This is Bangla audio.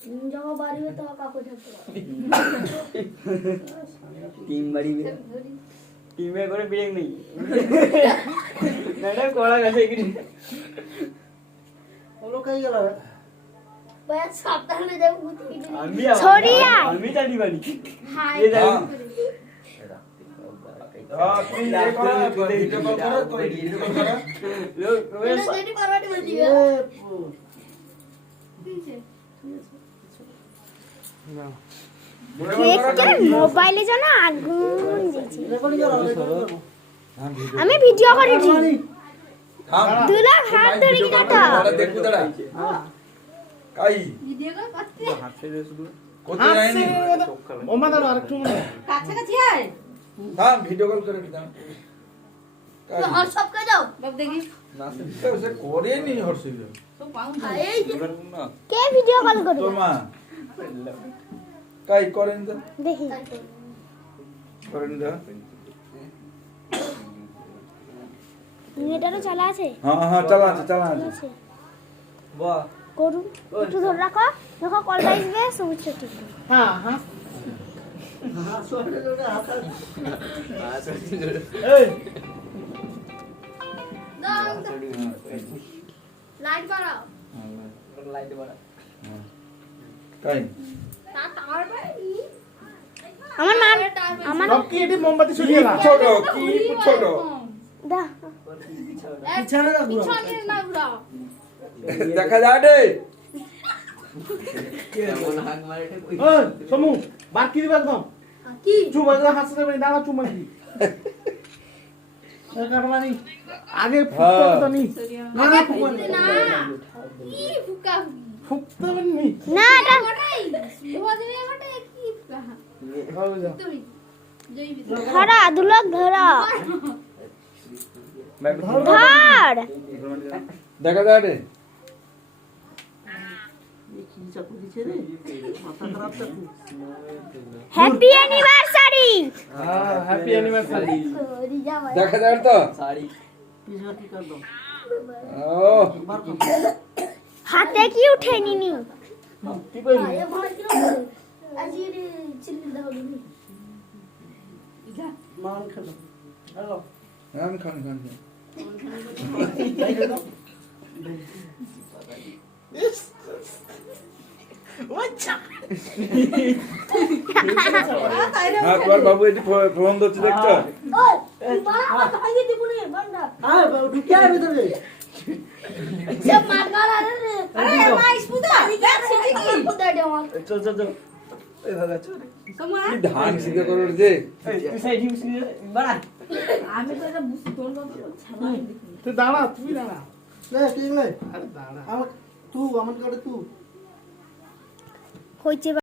जगह बारी में तो काको झटका टीम बारी में टीम में कोई ब्रेक नहीं मैडम कोड़ा कैसे गिरी वो लोग कहीं गया है भैया सावधान में जब उठी छोड़िया अम्मी चली वाली हां ये जा हां तुम ये करो वीडियो कॉल करो कोई वीडियो कॉल करो लोग बेटी परवाटी बोलती है মোবাইলে যেন আগুন দিয়েছি রেকর্ডিং करो আমি ভিডিও করেছি हां দুলা হাত ধরে কি কাটা दादा देखू दादा काई वीडियो कॉल करते हाथ से दे सुदू कोते रायनी ओमा दादा আরেকটু মনে काছে काছে आए हां वीडियो कॉल करे दादा तो और सब कर जाओ बाप देखी ना से उसे कोरे नहीं हर्ष तो पाऊं ए কে ভিডিও কল করবে তোর মা কাই করেন দা দেখি করেন দা নেটারও চালা আছে हां हां चला चला আছে वाह করুন একটু ধরে রাখো দেখো কল আসবে সমস্যা ঠিক হ্যাঁ হ্যাঁ সোরে লোকে হাত এই लाइट मारो लाइट बड़ा काई ता टावर भाई আমার মা আমার সব কি এটি মোমবাতি সরিয়ে না ছোট কি ছোট দা পিছনে না ঘুরো পিছনে না ঘুরাও দেখা যায় রে কেমন হাত মারে কই ওই সমু বাকি দিবা একদম কি চুমা দাও হাসতে পারি দাঁড়া চুমা দি সরকার মানে আগে ফুটতে তো নি না না ফুটতে না কি ফুকা ফুটতে নি না এটা বড়াই ভোজনে বটে কি ফুকা ভালো যা তুমি জয় বিদ ধরা দুলক ধরা मैं ধর দেখা যায় রে কি চাকু দিছে রে মাথা খারাপ চাকু হ্যাপি অ্যানিভার্সারি হ্যাঁ হ্যাপি অ্যানিভার্সারি সরি যা ভাই দেখা যায় তো साड़ी পিছা কি কর দাও ও বার কর হাতে কি উঠে নিনি কি কইলি ये भाई की आज ये चिल्ली दाও নি মান খেলো হ্যালো हम खान खान যাই খেলো আচ্ছা हां তোমার বাবু এটি ফোন দিচ্ছে দেখছো ओए बाला भाई ये दिबुने बंदा আয় ঢুকে আয় ভিতরে जब मारगाला रे अरे मां स्पुदा क्या छिटी की स्पुदा देवा चल चल चल ए भागा चल समझ কি ধান সিধে করো যে तू साइड यूज बड़ा আমি তো এটা বুঝি তোর মতো ছাড়া দেখি তুই দাঁড়া তুই দাঁড়া লে কি লে আরে দাঁড়া আমার তুই আমার কাছে তুই হইছে